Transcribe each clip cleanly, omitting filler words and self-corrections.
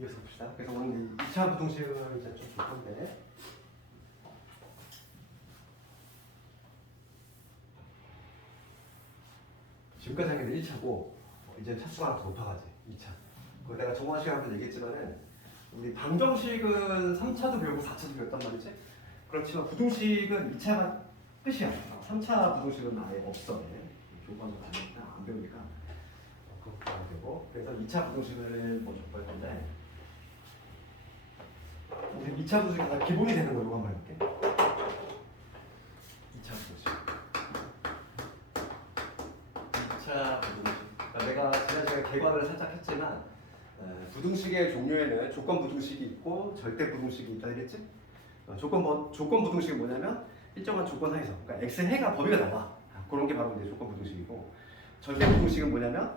이어서 봅시다. 그래서 오늘 2차 부등식을 이제 좀 볼 건데, 지금까지 한 게 1차고 이제 차수가 하나 더 높아가지 2차. 그거 내가 저번 시간에 얘기했지만은 우리 방정식은 3차도 배우고 4차도 배웠단 말이지. 그렇지만 부등식은 2차가 끝이야. 3차 부등식은 아예 없어. 교과서 안 배우니까 그것도 안 되고. 그래서 2차 부등식을 먼저 볼 건데, 우리 2차 부등식이 가장 기본이 되는 거 이거 한번 해볼게. 2차 부등식. 2차 부등식. 그러니까 내가 지난 시간에 개괄을 살짝 했지만 부등식의 종류에는 조건 부등식이 있고 절대 부등식이 있다 그랬지? 조건 부등식이 뭐냐면 일정한 조건 하에서, 그러니까 x해가 범위가 나와. 그런 게 바로 이제 조건 부등식이고, 절대 부등식은 뭐냐면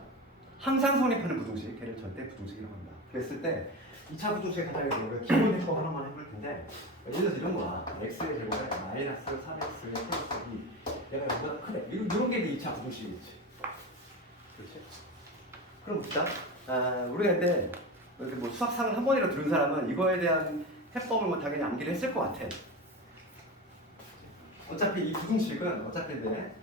항상 성립하는 부등식, 걔를 절대 부등식이라고 합니다. 그랬을 때 2차 부등식의 가장 기본 해석 하나만 해볼 텐데, 예를 들어서 이런 거야. x의 제곱에 마이너스 3x의 플러스 2, 얘가 이거보다 크네. 이런 게 2차 부등식이겠지. 그렇지? 그럼 봅시다. 우리가 근데 이렇게 뭐 수학상을 한 번이라도 들은 사람은 이거에 대한 해법을 뭐 당연히 암기를 했을 것 같아. 어차피 이 부등식은 어차피 근데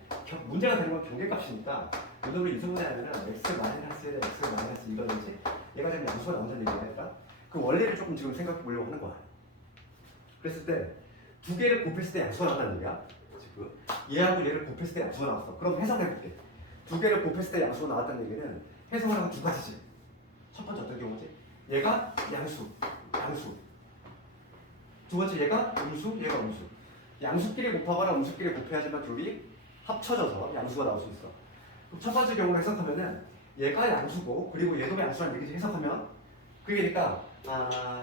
문제가 되는 건 경계값이니까 이놈을 인수분해하면 x 마이너스 1에 x 마이너스 2거든지 얘가 지금 양수가 나온다는 얘기니까 그 원리를 조금 지금 생각해 보려고 하는 거야. 그랬을 때 두 개를 곱했을 때 양수가 나온다는 얘기야. 지금 얘하고 얘를 곱했을 때 양수가 나왔어. 그럼 해석해 볼게. 두 개를 곱했을 때 양수가 나왔다는 얘기는 해석을 하면 두 가지지. 첫 번째 어떤 경우지? 얘가 양수. 두 번째 얘가 음수, 얘가 음수. 양수끼리 곱하거나 음수끼리 곱해야지만 둘이 합쳐져서 양수가 나올 수 있어. 그럼 첫 번째 경우를 해석하면은 얘가 양수고 그리고 얘도 양수라는 얘기지. 해석하면 그러니까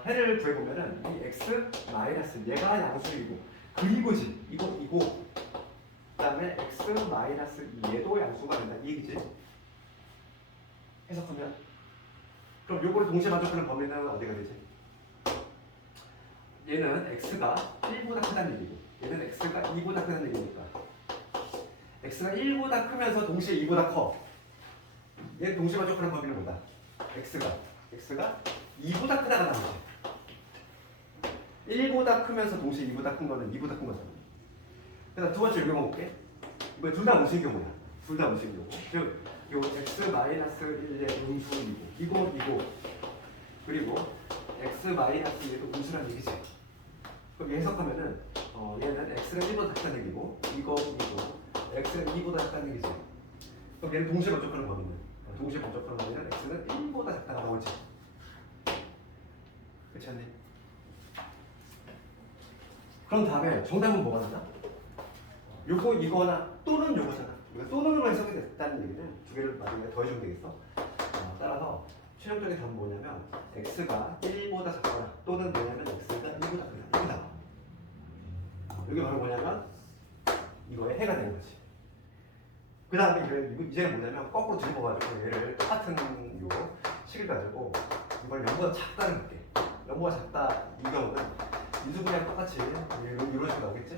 해를 구해보면은 이 x 마이너스 얘가 양수이고 그리고지 이거 그다음에 x 마이너스 얘도 양수가 된다 이 얘기지. 해석하면 그럼 요거를 동시에 만족하는 범위는 어디가 되지? 얘는 x가 1보다 크다는 얘기고 얘는 x가 2보다 크다는 얘기니까 x가 1보다 크면서 동시에 2보다 커. 얘는 동시에 만족하는 범위는 뭐다? x가 2보다 크다가 나오지. 1보다 크면서 동시에 2보다 큰 거는 2보다 큰 거잖아. 그래서 두 번째 적용해볼게. 이거 둘 다 음수인 경우야. 둘 다 음수인 경우. 즉, 요 x 마이너스 1의 음수이고 이거 그리고 x 마이너스 1도 음수라는 얘기지. 그럼 해석하면은 얘는 x가 1보다 작다는 얘기고 이거 x가 2보다 작다는 얘기지. 그럼 얘는 동시에 만족하는 범위는 x는 1보다 작다가 나오지. 그렇지 않니? 그런 다음에 정답은 뭐가 나나? 요거 이거나 또는 요거잖아. 우리가 또는으로 해석이 됐다는 얘기는 두 개를 나중에 더해주면 되겠어. 따라서 최종적인 답은 뭐냐면 x가 1보다 작거나 또는 뭐냐면 x가 1보다 크다. 이게 나와. 이게 바로 뭐냐면 이거의 해가 되는 거지. 그 다음에 이제 뭐냐면 거꾸로 뒤집어가지고 얘를 똑같은 요 식을 가지고 이걸 0보다 작다는 볼게. 0보다 작다 이 경우는 인수분해랑 똑같이 이런 식으로 나오겠지?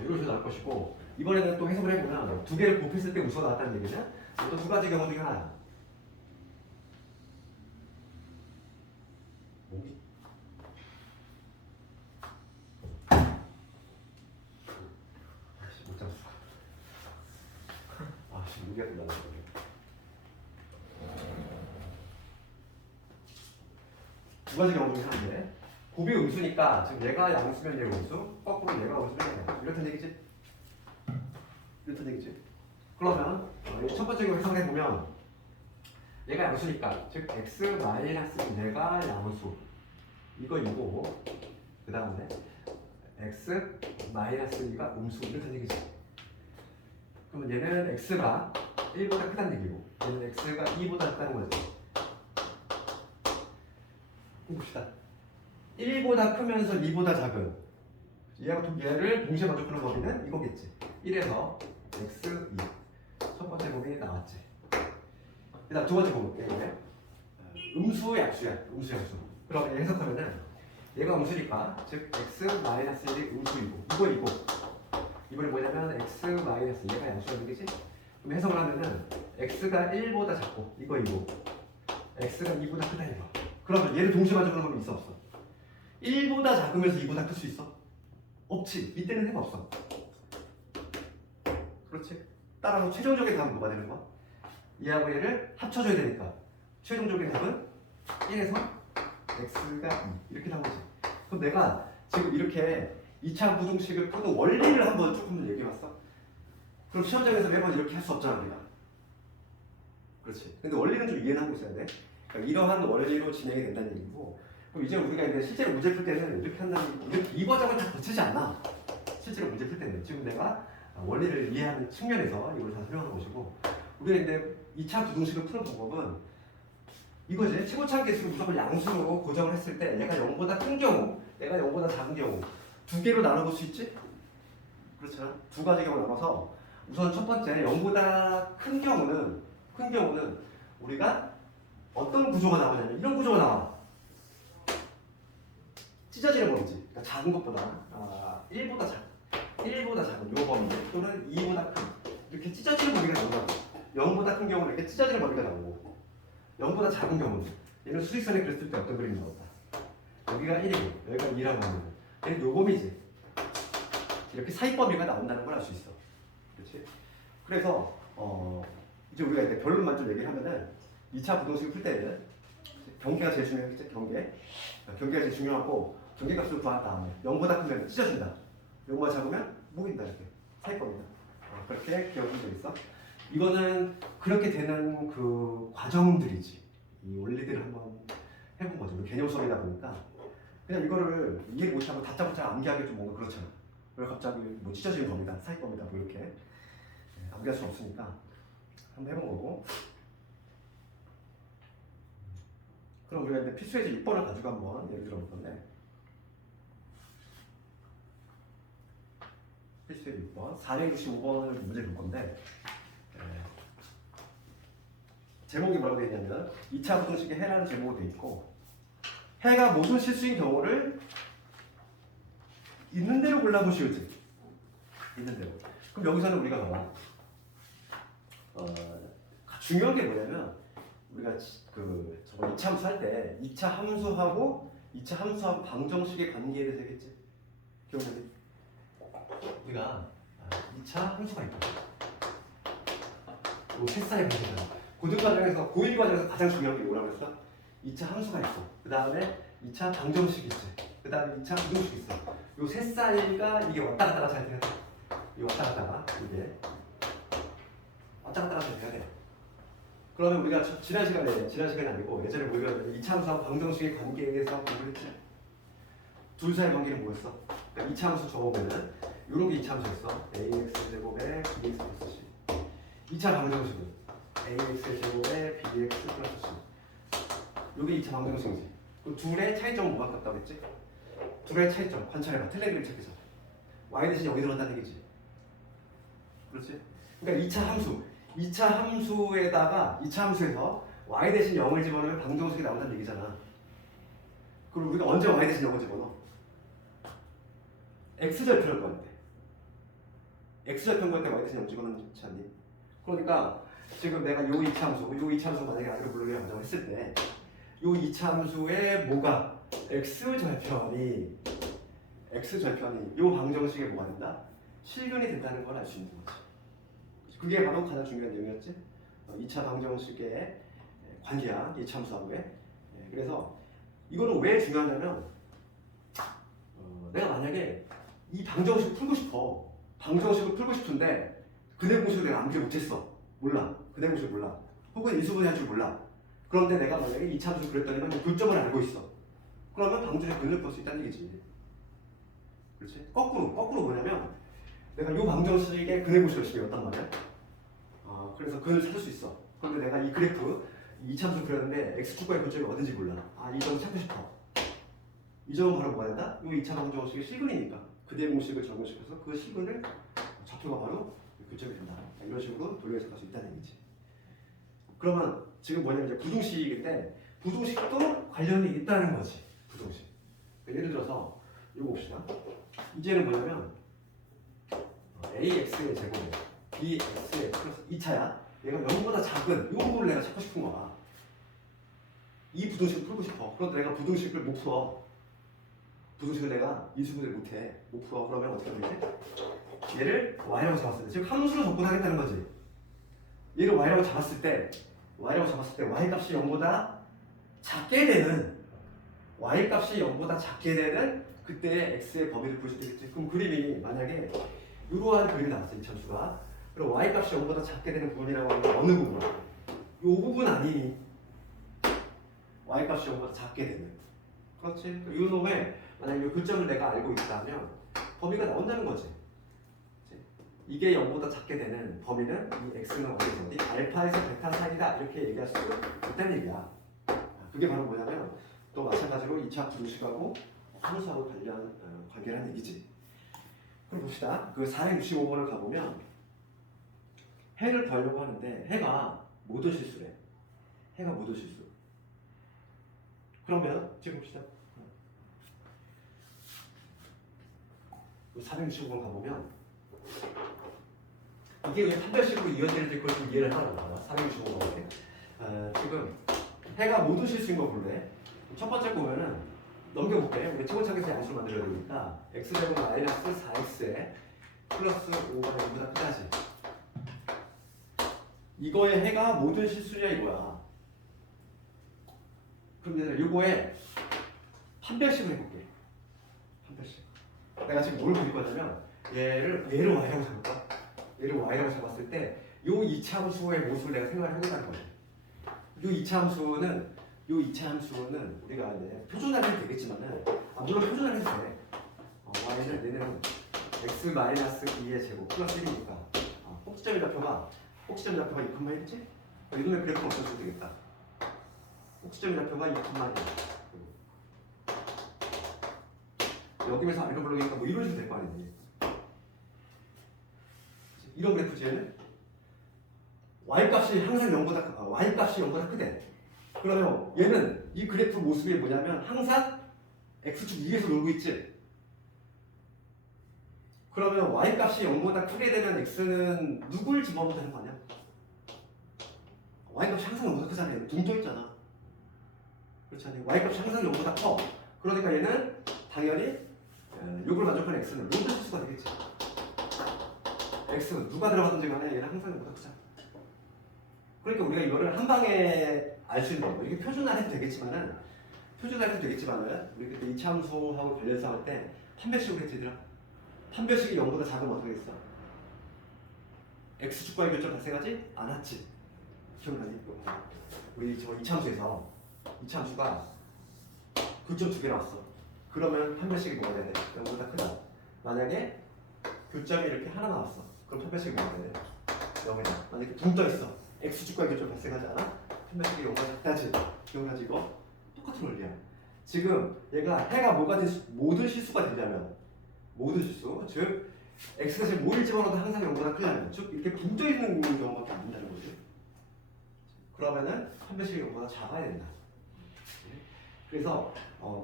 이런 식으로 나올 것이고, 이번에는 또 해석을 해보면 두 개를 곱했을 때 음수가 나왔다는 얘기는 또 두 가지 경우 중에 하나야. 목이? 못 잡았어. 모기가 또 나왔어. 두 가지 경우 중에 하나인데, 곱이 음수니까 지금 얘가 양수면 얘가 음수, 거꾸로 얘가 음수면 얘가 양수. 이렇다는 얘기지. 그러면 첫 번째 경우 해석해 보면 얘가 양수니까 즉 x 마이너스 얘가 양수 이거고 그 다음에 x 마이너스 2가 음수 이렇다는 얘기지. 그러면 얘는 x가 1보다 크다는 얘기고 얘는 x가 2보다 작다는 거지. 봅시다. 1보다 크면서 2보다 작은 얘를 동시에 만족하는 범위는 이거겠지. 1에서 x 2 첫 번째 범위 나왔지. 그 다음 두 번째 범위 음수 약수야. 음수 약수. 그럼 해석하면은 얘가 음수니까 즉 x 마이너스 1이 음수이고 이거 이번에 뭐냐면 x 마이너스 얘가 양수라는 얘기지. 그럼 해석을 하면은 x가 1보다 작고 이거 x가 2보다 크다 이거. 그러면 얘를 동시에 가져가는 방법이 있어 없어? 1보다 작으면서 2보다 클 수 있어? 없지. 이때는 해가 없어. 그렇지. 따라서 최종적인 답은 뭐가 되는 거야? 얘하고 얘를 합쳐줘야 되니까 최종적인 답은 1에서 x가 2 이렇게 나온 거지. 그럼 내가 지금 이렇게 2차 부등식을 푸는 원리를 한번 조금 얘기해봤어. 그럼 시험장에서 매번 이렇게 할 수 없잖아 우리가. 그렇지. 근데 원리는 좀 이해는 하고 있어야 돼. 그러니까 이러한 원리로 진행이 된다는 얘기고, 그럼 이제 우리가 이제 실제로 문제 풀 때는 이렇게 한다는 얘기고, 이렇게 이 과정을 다 거치지 않나. 실제로 문제 풀 때는 지금 내가 원리를 이해하는 측면에서 이걸 다 설명하는 것이고, 우리가 이제 2차 부등식을 푸는 방법은 이거지. 최고차항 계수를 무조건 양수로 고정을 했을 때 얘가 0보다 큰 경우, 얘가 0보다 작은 경우 두 개로 나눠볼 수 있지? 그렇잖아. 두 가지 경우 나눠서 우선 첫 번째 0보다 큰 경우는 우리가 어떤 구조가 나오냐면 이런 구조가 나와. 찢어지는 범위지. 그러니까 작은 것보다 1보다 작은 요 범위 또는 2보다 큰 이렇게 찢어지는 범위가 나온다고. 0보다 큰 경우는 이렇게 찢어지는 범위가 나오고 0보다 작은 경우는 얘는 수직선에 그렸을 때 어떤 그림이 나온다. 여기가 1이고 여기가 2라고 하면 얘는 요 범위지. 이렇게 사이 범위가 나온다는 걸 알 수 있어. 그렇지? 그래서 이제 우리가 이제 결론만 좀 얘기를 하면은 2차 부등식을 풀 때는 경계가 제일 중요하겠지? 경계가 제일 중요하고 경계값을 구한 다음에 0보다 크면 찢어진다. 0보다 작으면 모인다 이렇게 사이법이다. 그렇게 기억하면 되겠어? 이거는 그렇게 되는 그 과정들이지. 이 원리들을 한번 해본 거죠. 우리 개념 수업이다 보니까 그냥 이거를 이해를 못하고 다짜고짜 암기하기 좀 뭔가 그렇잖아. 왜 갑자기 뭐 찢어지는 겁니다. 사이법이다 뭐 이렇게 암기할 수 없으니까 한번 해본 거고. 그럼 우리가 이제 필수예제 6번을 가지고 한번 예를 들어 볼 건데, 필수예제 6번 465번을 문제 볼 건데, 제목이 뭐라고 되어 있냐면 2차 부등식의 해라는 제목으로 되어 있고, 해가 모든 실수인 경우를 있는 대로 골라보시오지. 있는 대로. 그럼 여기서는 우리가 봐봐. 중요한 게 뭐냐면 우리가 저거 2차 함수 할 때 2차 함수하고 방정식의 관계에 대해서 했겠지. 기억나니? 우리가 2차 함수가 있다. 요 새싹의 관계잖아. 고등과정에서 고1 과정에서 가장 중요한 게 뭐라고 그랬어? 2차 함수가 있어. 그 다음에 2차 방정식이 있지. 그 다음에 2차 부등식이 있어. 요 세 사이가 이게 왔다 갔다가 잘 돼야 돼. 이게 왔다 갔다가 이게 왔다 갔다가 잘 돼야 돼. 그러면 우리가 지난 시간이 아니고 예전에 우리가 2차 함수와 방정식의 관계에 대해서 공부를 했지. 둘 사이의 관계는 뭐였어? 그러니까 2차 함수 적어보면은 이런 게 2차 함수였어. ax 제곱에 bx 플러스 c. 2차 방정식은 ax 제곱에 bx 플러스 c. 이게 2차 방정식이지. 그 둘의 차이점은 뭐가 같다고 했지? 둘의 차이점 관찰해봐. 틀레기를 찾기 전 y 대신 0이 들어간다는 얘기지. 그렇지? 그러니까 2차 함수에서 y 대신 0을 집어넣으면 방정식이 나온다는 얘기잖아. 그럼 우리가 언제 y 대신 0을 집어넣어? x절편을 구할 때. x절편 구할 때 y 대신 0 집어넣지 않니? 그러니까 지금 내가 요 2차 함수 만약에 아래로 불러야 한다고 했을 때 요 2차 함수의 뭐가 x절편이 요 방정식에 뭐가 된다? 실근이 된다는 걸 알 수 있는 거지. 그게 바로 가장 중요한 내용이었지. 2차 방정식의 관계야, 2차 함수하고의. 그래서 이거는 왜 중요하냐면 내가 만약에 이 방정식을 풀고 싶어. 방정식을 풀고 싶은데 그 내공식을 내가 암기를 못했어. 몰라. 그 내공식을 몰라. 혹은 인수분해 할 줄 몰라. 그런데 내가 만약에 2차 함수 그랬더니만 교점을 알고 있어. 그러면 방정식 근을 풀 수 있다는 얘기지. 그렇지? 거꾸로 뭐냐면 내가 요 방정식의 근해공식 열심히 외웠단 말이야. 그래서 근을 찾을 수 있어. 그런데 내가 이 그래프 2차 함수 그렸는데 x축과의 교점이 어딘지 몰라. 이 점 찾고 싶어. 이 점은 바로 뭐가 된다? 요 2차 방정식의 실근이니까 그대의 공식을 적용시켜서 그 실근을 좌표가 바로 교점이 된다. 이런 식으로 돌려해석할 수 있다는 얘기지. 그러면 지금 뭐냐면 이제 부등식인데 부등식도 관련이 있다는 거지. 부등식. 예를 들어서 이거 봅시다. 이제는 뭐냐면 ax의 제곱에 bx의 플러스 2차야. 얘가 0보다 작은 이 부분을 내가 찾고 싶은 거야. 이 부등식을 풀고 싶어. 그런데 내가 부등식을 못 풀어. 부등식을 내가 인수분해를 못해. 못 풀어. 그러면 어떻게 하면 되지? 얘를 y라고 잡았을 때, 즉 함수로 접근하겠다는 거지. 얘를 y라고 잡았을 때 y 값이 0보다 작게 되는 y 값이 0보다 작게 되는 그때의 x의 범위를 구해야 되겠지. 그럼 그림이 만약에 이러한 그림이 나왔어. 이 참수가. 그럼 y 값이 0보다 작게 되는 부분이라고 하는 건 어느 부분? 이 부분 아니니? y 값이 0보다 작게 되는. 그렇지? 이 놈의 만약에 이 교점을 내가 알고 있다면 범위가 나온다는 거지. 그치? 이게 0보다 작게 되는 범위는 이 x는 어디서 어디? 알파에서 베타 사이다. 이렇게 얘기할 수 있다는 얘기야. 그게 바로 뭐냐면 또 마찬가지로 2차 부등식하고 함수하고 관계라는 얘기지. 그럼 봅시다. 그 465번을 가보면 해를 구하려고 하는데 해가 모든 실수래. 해가 모든 실수. 그러면 지금 봅시다. 465번 가보면 이게 왜 판별식으로 이어지는지 그걸 좀 이해를 하라고 봐라. 465번에 지금 해가 모든 실수인 거 볼래? 첫 번째 보면은 넘겨볼게. 우리 최고차에서 양수를 만들어야 되니까 x제곱 마이너스 4x에 플러스 5가 0보다 크다지. 이거의 해가 모든 실수냐 이거야. 그럼 얘들아 이거에 판별식을 해볼게. 판별식. 내가 지금 뭘 그릴 거냐면 얘를 y라고 잡을까? 얘를 y라고 잡았을 때 요 이차함수의 모습을 내가 생각을 해보자는 거지. 요 이차함수는 우리가 이제 표준화를 해도 되겠지만은 물론 표준화를 해도 돼. y는 얘는 x 마이너스 2의 제곱 플러스 1이니까 꼭지점 좌표가 2,1지? 이놈의 그래프는 없어져도 되겠다. 꼭지점 좌표가 2,1 여기에서 아래로 불러니까 뭐 이런 식으로 될 거 아니니? 이런 그래프지에는 y 값이 항상 0보다 크대. 그러면 얘는 이 그래프 모습이 뭐냐면 항상 x축 위에서 놀고 있지. 그러면 y 값이 0보다 크게 되면 x는 누굴 집어넣으면 되는 거 아니야? y 값이 항상 0보다 크잖아. 얘는 둥 떠있잖아. 그렇지 않니? y 값이 항상 0보다 커. 그러니까 얘는 당연히 요걸 만족하는 x는 로드 실수가 되겠지. x는 누가 들어가든지 간에 얘는 항상 0보다 크잖아. 그러니까 우리가 이거를 한 방에 알 수 있는 거. 이게 표준화해도 되겠지만은 우리 그때 이차함수하고 관련해서 할 때 판별식으로 했지 얘들아. 판별식이 0보다 작으면 어떻게 했어? x축과의 교점 발생하지 않았지. 기억나니? 우리 저 이차함수에서 이차함수가 교점 2개 나왔어. 그러면 판별식이 뭐가 되네? 0보다 크다. 만약에 교점이 이렇게 하나 나왔어. 그럼 판별식이 뭐가 되네? 0이다. 만약에 붕 떠 있어. x축과의 교점 발생하지 않아? 판별식이 0보다 작다지. 기억나지 이거? 똑같은 원리야. 지금 얘가 해가 모든 실수가 되려면 모든 실수, 즉 x가 지금 뭐를 집어넣어도 항상 0보다 크려면, 즉 이렇게 붕 떠 있는 경우밖에 안 된다는 거지. 그러면은 판별식이 0보다 작아야 된다. 그래서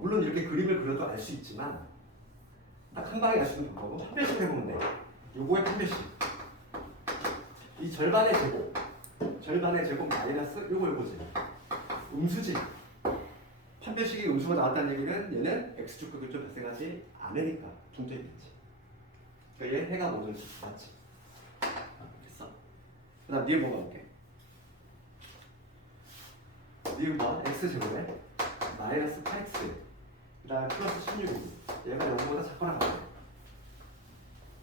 물론 이렇게 그림을 그려도 알 수 있지만 딱 한 방에 알 수 있는 방법은 판별식 해보면 돼. 요거의 판별식. 이 절반의 제곱 마이너스 요거지. 음수지. 판별식이 음수가 나왔다는 얘기는 얘는 x축과 교점 발생하지 않으니까 둥져있겠지. 그러니까 얘 해가 모든 실수 맞지. 됐어. 그 다음 니은 번 가볼게. 니은 번 x제곱에 마이너스 8x 그 다음에 플러스 16 얘가 0보다 작거나 같아.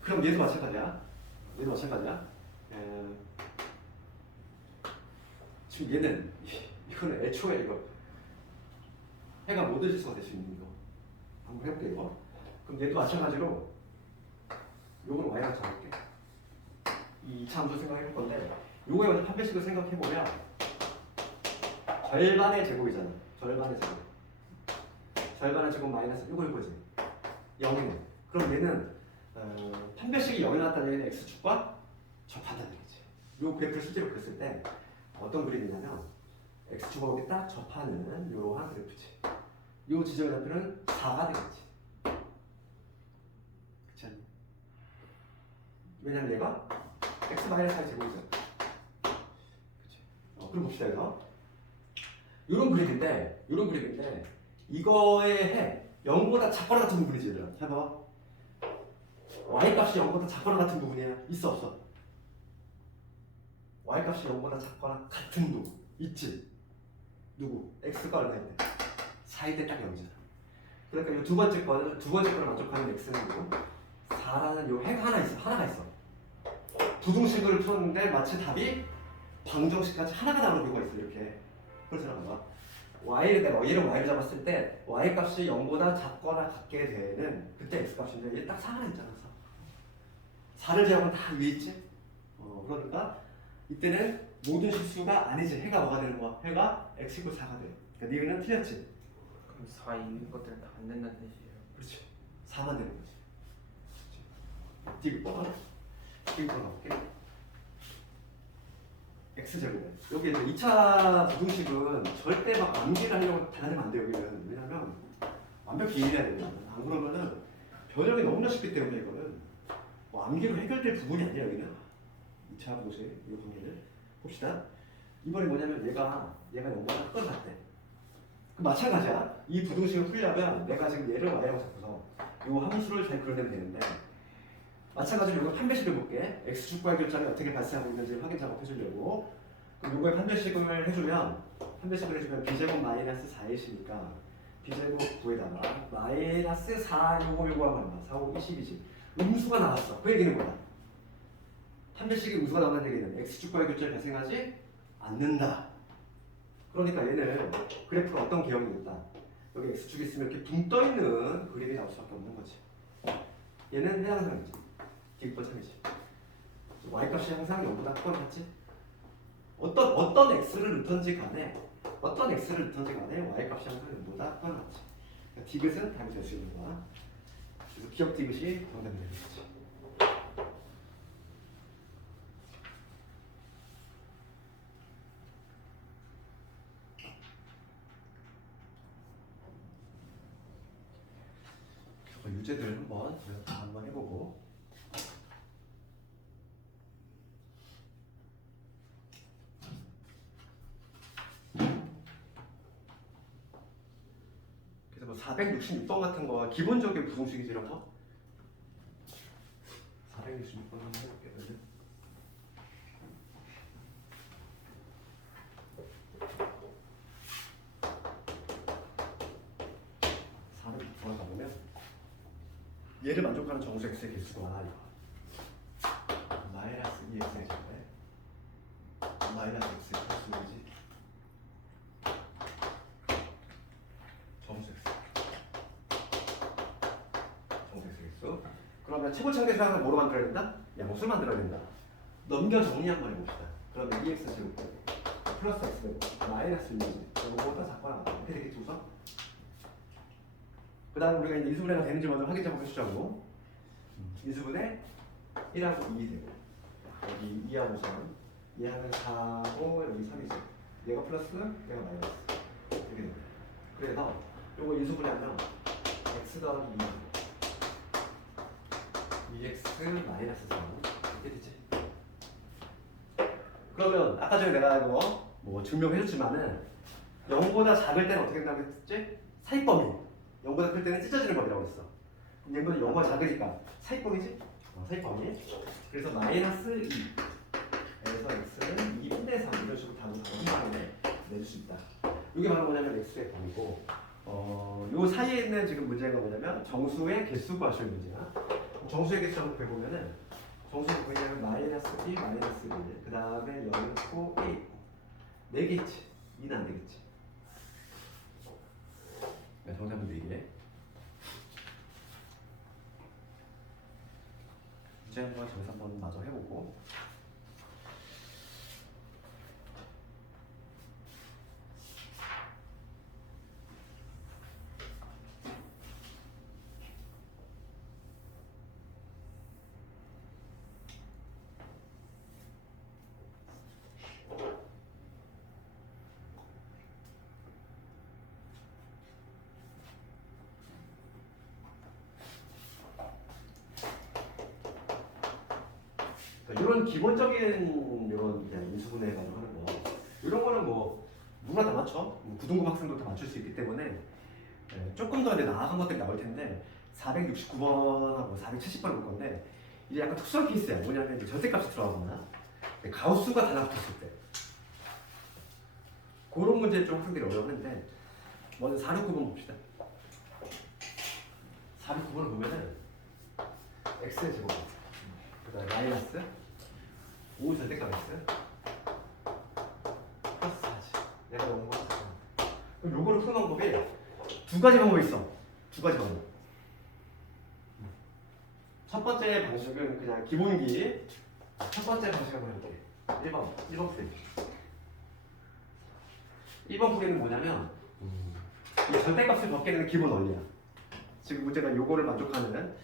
그럼 얘도 마찬가지야. 지금 얘는 이거는 애초에 이거 해가 모든 실수가 될 수 있는 거 한번 해볼게 이거. 그럼 얘도 마찬가지로 요걸 y랑 잡을게. 이 2차 함수 생각해볼 건데 요거에 먼저 판별식을 생각해보면 절반의 제곱이잖아. 절반의 제곱 마이너스 요거 이거지. 0이네. 그럼 얘는 판별식이 0이 나왔다는 얘기는 x축과 접한다는 얘기지. 요 그래프를 실제로 그렸을 때 어떤 그림이냐면 x축하고 이렇게 딱 접하는 요러한 그래프지. 요 지점의 좌표는 4가 되겠지. 그치 않니? 왜냐면 얘가 x 마이너스 4의 제곱이잖아. 그치? 그럼 봅시다 이거. 이런 그림인데 이거의 해 0보다 작거나 같은 부분이지 얘들아. 잘 봐봐. y값이 0보다 작거나 같은 부분이야. 있어 없어? y값이 0보다 작거나 같은 부분 있지. 누구? x가 얼마인데? 4일 때 딱 0이잖아. 그러니까 이 두 번째 거를 만족하는 x는 뭐고? 4라는 요 해가 하나가 있어. 부등식을 풀었는데 마치 답이 방정식까지 하나가 나오는 경우가 있어. 이렇게. 그래서 봐봐. 얘를 y를 잡았을 때 y 값이 0보다 작거나 같게 되는 그때 x 값인데 얘 딱 4가 있잖아. 4를 제하면 다 위에 있지? 그러니까 이때는 모든 실수가 아니지. 해가 뭐가 되는 거야? 해가 x = 4가 돼. 그러니까 네 의는 틀렸지? 그럼 4 있는 것들은 다 안 된다는 뜻이에요. 그렇지. 4만 되는 거지. 디귿번 넣을게. x제곱에 여기 이제 2차 부등식은 절대 막 암기를 하려고 달라지면 안 돼요. 여기는. 왜냐면 완벽히 이해해야 돼요. 안 그러면은 변형이 너무나 쉽기 때문에 이거는 뭐 암기로 해결될 부분이 아니야. 여기는 2차 부등식 이 관계를 봅시다. 이번에 뭐냐면 얘가 0보다 큰 같대. 그 마찬가지야. 이 부등식을 풀려면 내가 지금 얘를 y라고 잡고서 이 함수를 잘 그려내면 되는데 마찬가지로 이거 판별식을 볼게. x축과의 교점이 어떻게 발생하고 있는지 확인 작업해주려고. 그럼 이거에 판별식을 해주면 b제곱 마이너스 4이시니까 b제곱 9에다가 마이너스 4 요거 하면 얼마? 4, 5, 20이지. 음수가 나왔어. 그 얘기는 뭐야? 판별식이 음수가 나온다는 얘기는 x축과의 교점이 발생하지 않는다. 그러니까 얘는 그래프가 어떤 개형이 있다. 여기 x축이 있으면 이렇게 붕 떠있는 그림이 나올 수밖에 없는 거지. 얘는 해당상이지. 디귿번 참이지. y값이 항상 0보다 크거나 같지? 어떤 x를 넣든지 간에 y값이 항상 0보다 크거나 같지. 그러니까 디귿은 답이 될 수 있는 거야. 그래서 기억 디귿이 정답이 되는 거지. 유제들 한번 해보고. 그래서 뭐 466번 같은 거 기본적인 부등식이지 이런 거. 466번 한번 해볼게요. 466번 가보면 얘를 만족하는 정수 x의 개수가 마이너스 2x의 제곱에 마이너스 x의 개수이지. 정수 x 개수. 그러면 최고차계수 항상 뭐로 만들어야 된다? 양수를 만들어야 된다. 넘겨 정리 한번 해봅시다. 그러면 2x 제곱 플러스 x 마이너스 2지. 이거보다 작거나 같다. 이렇게 되겠지 우선? 그 다음 우리가 이제 인수분해가 되는지 먼저 확인 작업 해주자고. 인수분해 1하고 2 되고 여기 2하고 3 얘하면 4고 여기 3이죠. 얘가 플러스 얘가 마이너스 이렇게 됩니다. 그래서 요거 인수분해하면 x 더하기 2x 마이너스 3 이렇게 되지. 그러면 아까 전에 내가 이거 뭐 증명해줬지만은 0보다 작을 때는 어떻게 된다고 했지? 사이범위 0보다 클 때는 찢어지는 법이라고 했어. 그럼 얘는 0보다 작으니까 사이범위지? 사이범위. 그래서 마이너스 2에서 x는 2분의 3 이런 식으로 답을 한 방에 내줄 수 있다. 이게 바로 뭐냐면 x의 범위고 요 사이에 있는 지금 문제가 뭐냐면 정수의 개수 구하시는 문제야. 정수의 개수 한번 구해보면은 정수의 보이냐면 마이너스 1, 마이너스 1 그 다음에 0 있고 1 있고 4개 있지. 2는 안 되겠지. 정답은 4개. 문제 한번 저기서 한번 마저 해보고. 이런 기본적인 이런 인수분해 가지고 하는 거 이런 거는 뭐 누구나 다 맞춰. 부등급 학생도 다 맞출 수 있기 때문에 조금 더 이제 나아간 것들이 나올 텐데 469번하고 470번 올 건데 이제 약간 특수한 케이스야. 뭐냐면 이제 절대값이 들어가거나 가우수가 달라붙었을 때 그런 문제 좀 학생들이 어려웠는데 먼저 469번 봅시다. 469번을 보면은 x의 제곱 그다음에 마이너스 5 절대값 x 플러스 4지. 얘가 너무 많아. 그럼 요거를 푸는 방법이 두 가지 방법이 있어. 두 가지 방법. 첫 번째 방식은 그냥 기본기. 첫 번째 방식 한번 해볼게. 1번 풀이. 1번 풀이는 뭐냐면 이 절대값을 벗게 되는 기본 원리야. 지금 문제가 요거를 만족하는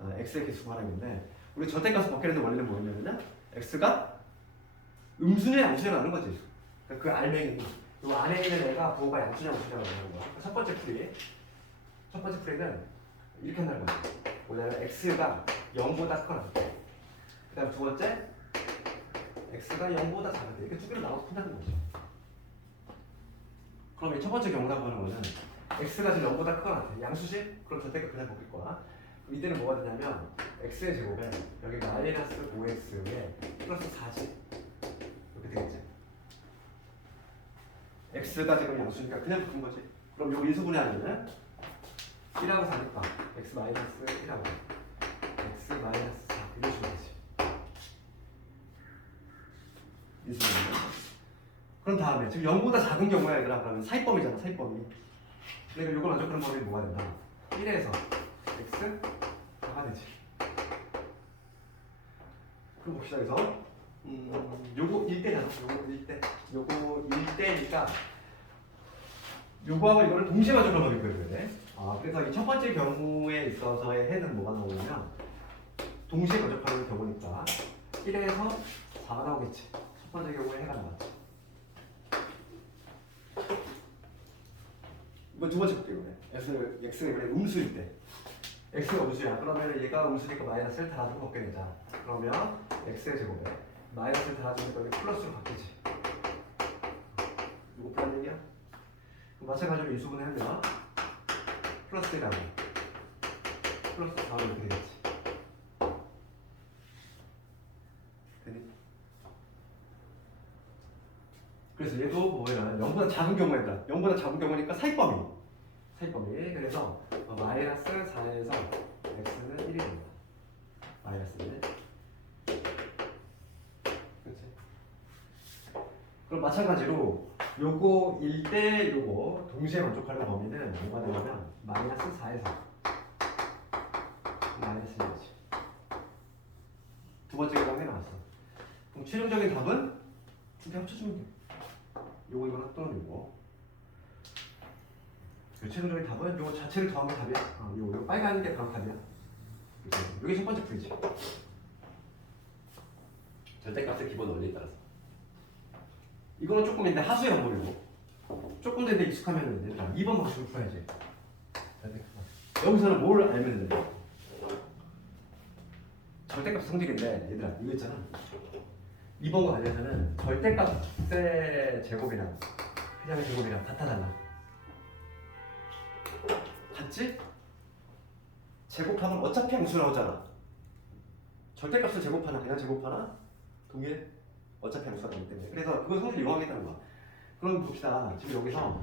x의 개수 바람인데 우리 절대값을 벗게 되는 원리는 뭐냐면 x가 음수냐 양수냐 라는 거지. 그러니까 그 알맹이 요 안에 있는 애가 부호가 양수냐 음수냐라고 하는 거야. 첫 번째 풀이. 첫 번째 풀이는 이렇게 한다는 거야. 뭐냐면 x가 0보다 크거나 그 다음 두 번째 x가 0보다 작을 때 이렇게 두 개를 나눠서 푼다는 거죠. 그럼 이 첫 번째 경우라고 하는 거는 x가 지금 0보다 크거나 같아. 양수지? 그럼 절대값 그냥 바뀔 거야. 그럼 이때는 뭐가 되냐면 x의 제곱에 여기 마이너스 5x에 플러스 4지 이렇게 되겠지. x가 지금 양수니까 그냥 바꾼 거지. 그럼 요 인수분해하면은 1하고 4니까 x 마이너스 1하고 x 마이너스 4 이런 식으로 되지. 인수분해. 그런 다음에 지금 0보다 작은 경우야 얘들아. 그러면 사이범위잖아. 사이범위. 그러니까 이걸 만족하는 범위 뭐가 된다? 1에서 x 가 되지. 그럼 봅시다. 그래서 요거 1대잖아. 요거 1대니까 요거하고 이거를 동시에 만족하는 범위 그려야 돼. 그래서 이 첫 번째 경우에 있어서의 해는 뭐가 나오냐면 동시에 만족하는 경우니까 1에서 4가 나오겠지. 첫 번째 경우에 해가 나왔지. 이번 두 번째 볼게요. x가 이번에 음수일 때 x가 음수야. 그러면 얘가 음수니까 마이너스를 달아주고 벗겨내자. 그러면 x의 제곱에 마이너스를 달아주니까 이게 플러스로 바뀌지. 이거 푸는 얘기야? 마찬가지로 인수분해 하면 플러스 1하고 플러스 4로 이렇게 되겠지. 되니? 그래서 얘도 뭐냐면 0보다 작은 경우에다 0보다 작은 경우니까 사이범위. 그래서 마이너스 4에서 x는 1이 된다. 마이너스 1. 그렇지? 그럼 마찬가지로 요거 1대 요거 동시에 만족하는 범위는 뭐가 되냐면 마이너스 4에서 마이너스 1이지. 두 번째 계산이 나왔어. 그럼 최종적인 답은 두 개 합쳐주면 돼. 요거 이거나 또는 요거. 그 최종적인 답은 요거 자체를 더하면 답이야. 요거 빨간 게 바로 답이야. 요게 첫 번째 풀이지. 절대값의 기본 원리에 따라서. 이거는 조금 인데 하수의 방법이고 조금 더 인데 익숙하면 얘들아 2번 방식으로 풀어야지. 여기서는 뭘 알면 되냐? 절대값 성질인데 얘들아 이거 있잖아. 2번 관련해서는 절대값의 제곱이랑 회장의 제곱이랑 같아달라. 같지? 제곱하면 어차피 양수 나오잖아. 절대값을 제곱하나 그냥 제곱하나 동일 어차피 양수가 나오기 때문에. 그래서 그거 성질 이용하겠다는 거야. 그럼 봅시다. 지금 여기서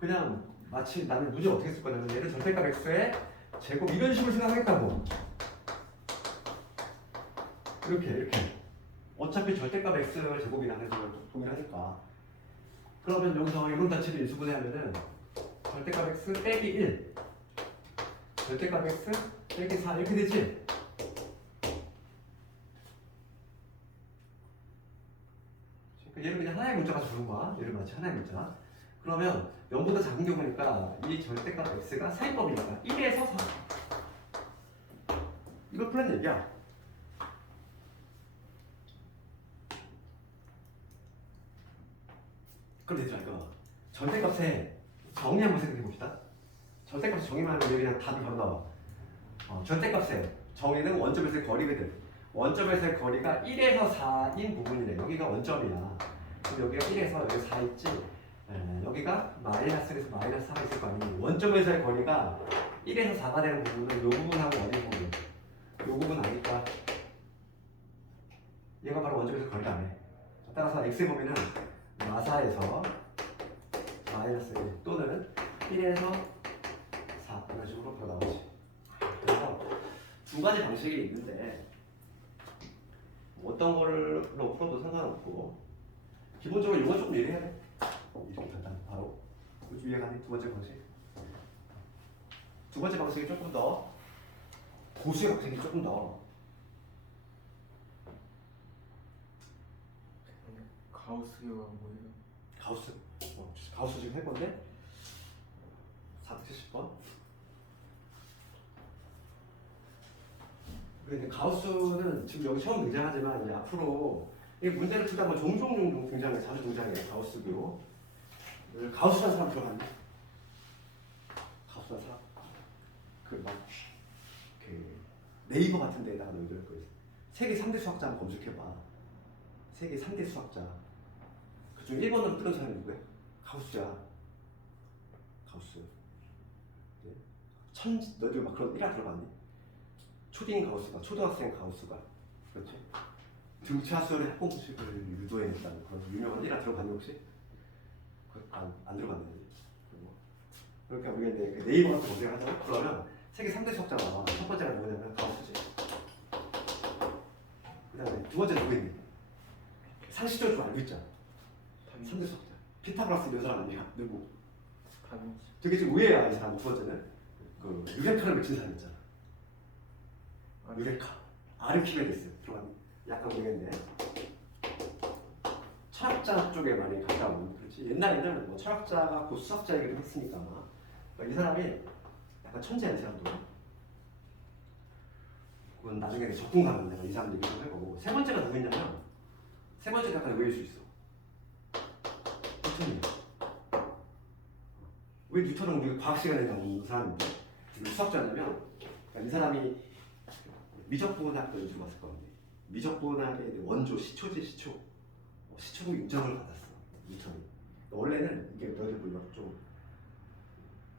그냥 마치 나는 문제 어떻게 쓸 거냐면 얘를 절대값 x의 제곱 이런 식으로 생각하겠다고. 이렇게 어차피 절대값 x의 제곱이라는 걸 동일하니까. 그러면 여기서 이런 자체를 인수분해하면은 절대값 x 빼기 1 절대값 x 빼기 4 이렇게 되지? 얘를 그냥 하나의 문자가 주는 거야. 얘를 마치 하나의 문자. 그러면 0보다 작은 경우니까 이 절대값 x가 사이법이니까 1에서 4 이걸 풀는 얘기야. 그럼 되죠 이거. 절대값의 정의 한번 생각해 봅시다. 절대값의 정의만 하면 그냥 답이 바로 나와. 절대값의 정의는 원점에서의 거리거든. 원점에서의 거리가 1에서 4인 부분이래. 여기가 원점이야. 그럼 여기가 1에서 여기 4 있지. 여기가 마이너스에서 마이너스 4가 있을 거 아니에요. 원점에서의 거리가 1에서 4가 되는 부분은 이 부분하고 어디 부분? 이 부분 아닐까? 얘가 바로 원점에서 거리가 안 해. 따라서 x의 범위는 마사에서 마이너스 1 또는 1에서 4 이런 식으로 풀어 나오지. 그래서 두 가지 방식이 있는데 어떤 거를 풀어도 상관없고 기본적으로 이건 조금 이해해야 돼. 이렇게 간단 바로 위에 가는 두 번째 방식. 두 번째 방식이 조금 더 고수의 방식이 조금 더 가우스가 뭐예요? 가우스 지금 할 건데 470번. 근데 가우스는 지금 여기 처음 등장하지만 이제 앞으로 이 문제를 풀다 보면 종종 등장해, 자주 등장해. 가우스교. 가우스라는 사람 들어봤니? 가우스라는 사람. 그 네이버 같은 데다가 너희들 세계 3대 수학자 한번 검색해봐. 세계 3대 수학자. 그중 1번으로 뜨는 사람이 누구야? 가우스야. 가우스. 네. 너희들 막 그런 일화 들어봤니? 초딩 가우스가, 초등학생 가우스가. 그렇지? 등차수열의 합공식을 유도해냈다는 그런 유명한 일화 들어봤니 혹시? 안 들어봤네. 그러니까 우리가 이제 그 네이버 같은 검색을 하잖아. 그러면 세계 3대 수학자가 나와. 첫 번째가 뭐냐면 가우스지. 그 다음에 두 번째 누구 있니? 상식적으로 좀 알고 있잖아. 3대 수학자. 피타고라스 몇 사람 아니야? 누구? 다빈치. 되게 지금 의외야 이 사람. 두 번째는 그 유레카를 외친 사람 있잖아. 유레카. 아르키메데스 들어봤니? 약간 모르겠네. 철학자 쪽에 많이 가까운. 그렇지. 옛날에는 뭐 철학자가 곧 수학자 얘기를 했으니까 이 사람이 약간 천재야 이 사람도. 그건 나중에 적궁 가면 내가 이 사람 얘기 좀 해보고. 세 번째가 누구냐면 세 번째가 약간 의외일 수 있어. 뉴턴이야. 왜 뉴턴은 우리가 과학 시간에 나오는 사람인데 수학자냐면 이 사람이 미적분학도 요즘 봤을 건데 미적분학의 원조 시초지 시초. 시초국 인정을 받았어 뉴턴이. 원래는 이게 너희들 뭐 좀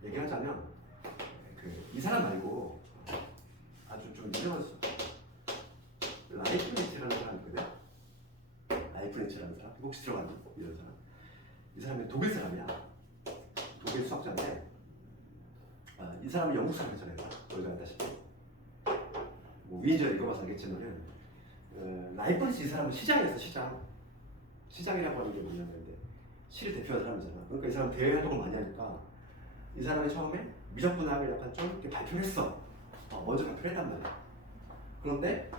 얘기하자면 이 사람 말고 아주 좀 유명한 라이프니츠라는 사람이거든. 라이프니츠라는 사람 혹시 들어봤니? 이런 사람. 이 사람이 독일 사람이야. 독일 수학자인데 이 사람이 영국 사람이잖아요. 너희가 알다시피 뭐 위인전 읽어봐서 알겠지만은 라이프니츠 이 사람은 시장이었어. 시장이라고 하는 게 뭐냐면 시를 대표하는 사람이잖아. 그러니까 이 사람 대외 활동을 많이 하니까 이 사람이 처음에 미적분학을 약간 좀 이렇게 발표를 했어. 먼저 발표를 했단 말이야. 그런데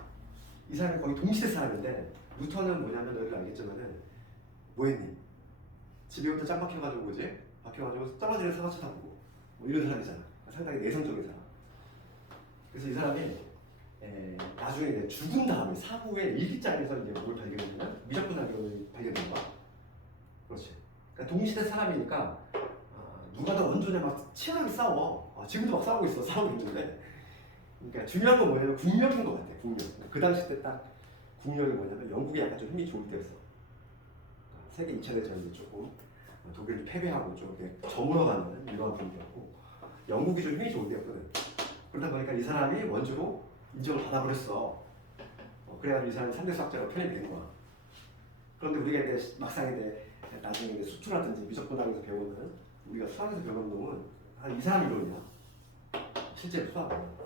이 사람이 거의 동시대 사람인데 뉴턴은 뭐냐면 너희들 알겠지만은 뭐 했니? 집에부터 짱 박혀가지고 뭐지? 박혀가지고 떨어지는 사과차 타고 뭐 이런 사람이잖아. 상당히 내성적인 사람. 그래서 이 사람이 나중에 이제 죽은 다음에 사후에 일기장에서 이제 뭘 발견했냐면 미적분학을 발견한 거야. 그렇지. 그러니까 동시대 사람이니까 누가 더 원조냐 막 치열하게 싸워. 지금도 막 싸우고 있어. 싸우고 있는데. 그러니까 중요한 건 뭐냐면 국력인 것 같아. 국력. 그 당시 때 딱 국력이 뭐냐면 영국이 약간 좀 힘이 좋을 때였어. 세계 2차 대전이 조금 독일을 패배하고 좀 이렇게 저물어가는 이러한 분위기였고 영국이 좀 힘이 좋을 때였거든. 그러다 보니까 이 사람이 원조로 인정을 받아버렸어. 그래가지고 이 사람이 3대 수학자로 편입이 된 거야. 그런데 우리가 이제 막상 이제 나중에 이제 수투라든지 미적분학에서 배우는 우리가 수학에서 배우는 놈은 한 2, 3 이론이야. 실제로 수학은.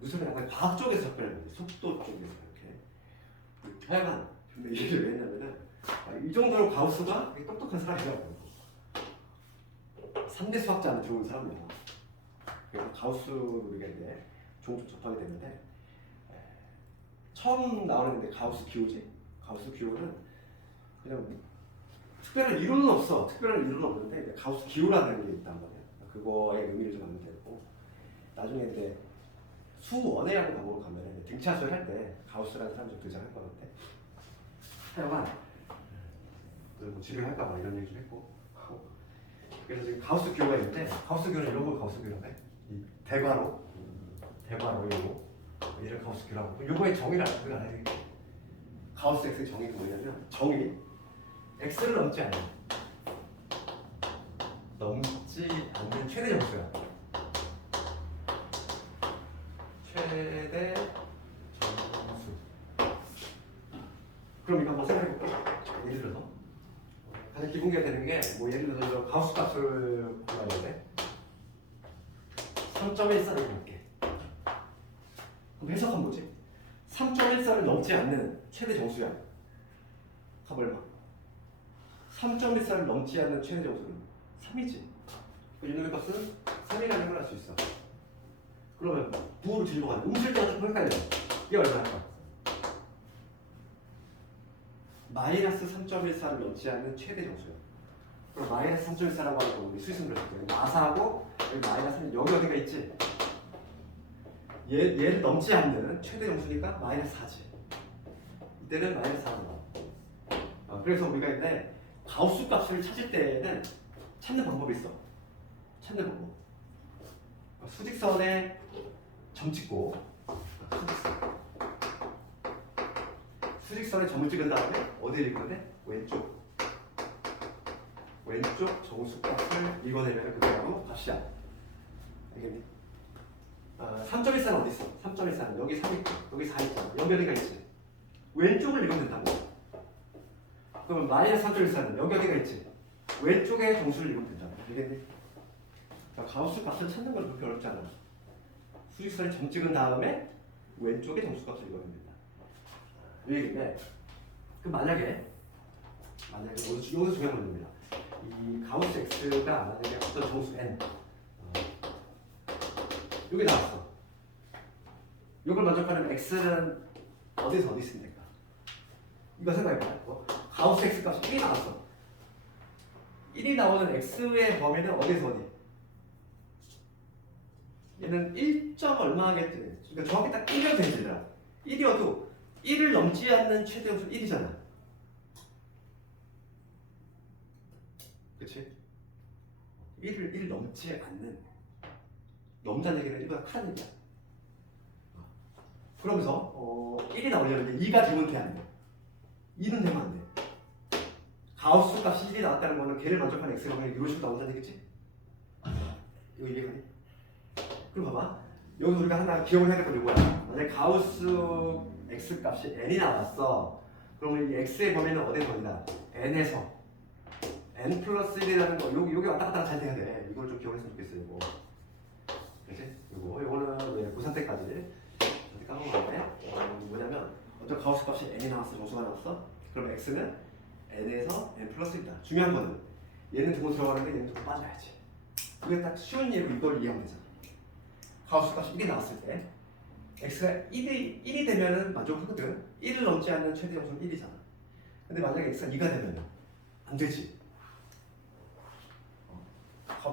무슨 약간 과학 쪽에서 접근하는 거지. 속도 쪽에서 이렇게. 하여간 근데 이게 왜 했냐면은 이 정도로 가우스가 똑똑한 사람이라고. 3대 수학자 안에 들어온 사람이야. 그래서 가우스로 우리가 이제 종종 접하게 되는데 처음 나오는데 가우스 기호지. 가우스 기호는 그냥 특별한 이론은 없어. 특별한 이론은 없는데 가우스 기호라는 게 있단 말이야. 그거의 의미를 좀 알면 되고 나중에 이제 수원회라는 과목을 가면 등차수열 할 때 가우스라는 사람이 좀 등장할 것 같아. 하여간 뭐 지루할까 봐 이런 얘기 좀 했고 그래서 지금 가우스 기호가 있는데 가우스 기호는 이런 걸 가우스 기호라고 해. 이 대괄호 이거 얘를 가우스 기호라고 하고 요거의 정의를 알아야 돼. 가우스 x의 정의가 뭐냐면 정의 x를 넘지 않아. 최대 정수야. 최대 정수. 그럼 이거 한번 생각해 볼게. 예를 들어서 가장 기본기가 되는 게 뭐 예를 들어서 이거 가우스 값을 구해야 돼. 3.14를 볼게. 그럼 해석하면 뭐지? 3.14를 넘지 않는 최대 정수야. 값 얼마? 3.14를 넘지 않는 최대 정수는 3이지. 그 이놈의 값은 3이라는 걸 알 수 있어. 그러면 부호를 뒤집어 가지고 음수일자가 좀 헷갈려. 이게 얼마일까? 마이너스 3.14를 넘지 않는 최대 정수야. 그럼 마이너스 3.14라고 하는 거 우리 수식을 했을 때 마사하고 여기 마이너스는 여기 어디가 있지? 얘를 넘지 않는 최대 정수니까 마이너스 4지. 이때는 마이너스 4가. 그래서 우리가 이제 가우스 값을 찾을 때에는 찾는 방법이 있어. 찾는 방법. 수직선에 점 찍고 수직선에 점을 찍은 다음에 어디에 읽으면 돼? 왼쪽 정수값을 읽어내면 그대로 값이야. 알겠니? 3.14는 어디 있어? 3.14는 여기 3 있고 여기 4 있잖아. 여기 어디가 있지? 왼쪽을 읽으면 된다고. 그러면 마이너스 3.14는 여기 어디가 있지? 왼쪽의 정수를 읽으면 된다고. 알겠니? 자, 가우스 값을 찾는 건 그렇게 어렵지 않아. 수직선에 점 찍은 다음에 왼쪽의 정수값을 읽으면 된다. 이 얘기인데, 그 만약에 여기서 중요한 문제입니다. 이 가우스 x가 만약에 어떤 정수 n 여기 나왔어. 이걸 만족하려면 x는 어디서 어디 있으면 될까? 이거 생각해봐. 가우스 x 값이 1이 나왔어. 1이 나오는 x의 범위는 어디서 어디? 얘는 1점 얼마 하겠지. 그러니까 정확히 딱 1이어도 되잖아. 1이어도 1을 넘지 않는 최대 정수 1이잖아. 그치? 1을 넘지 않는. 넘자는 얘기는 1보다 크다는 얘기야. 그러면서 1이 나오려면 2가 되면 돼, 안 돼? 2는 되면 안 돼. 가우스 값이 1이 나왔다는 거는 걔를 만족하는 x가 그냥 이런 식으로 나온다는 얘기지? 이거 이해가니? 그럼 봐봐. 여기 우리가 하나 기억을 해야 될 건 이거야. 만약에 가우스 x 값이 n이 나왔어. 그러면 이 x의 범위는 어디서 어디다? n에서 n 플러스 1이라는 거 여기 왔다 갔다 잘 돼야 돼. 이걸 좀 기억했으면 좋겠어요. 이거. 그치? 이거는 왜 고3 때까지 까먹었네. 뭐냐면 어떤 가우스 값이 n이 나왔어. 정수가 나왔어. 그럼 x는 n에서 n 플러스 1이다. 중요한 거는 얘는 두고 들어가는데 얘는 두고 빠져야지. 이게 딱 쉬운 예로 이걸 이해하면 되잖아. 가우스 값이 1이 나왔을 때 x가 1이 되면은 만족하거든. 1을 넘지 않는 최대 정수는 1이잖아. 근데 만약에 x가 2가 되면 안 되지.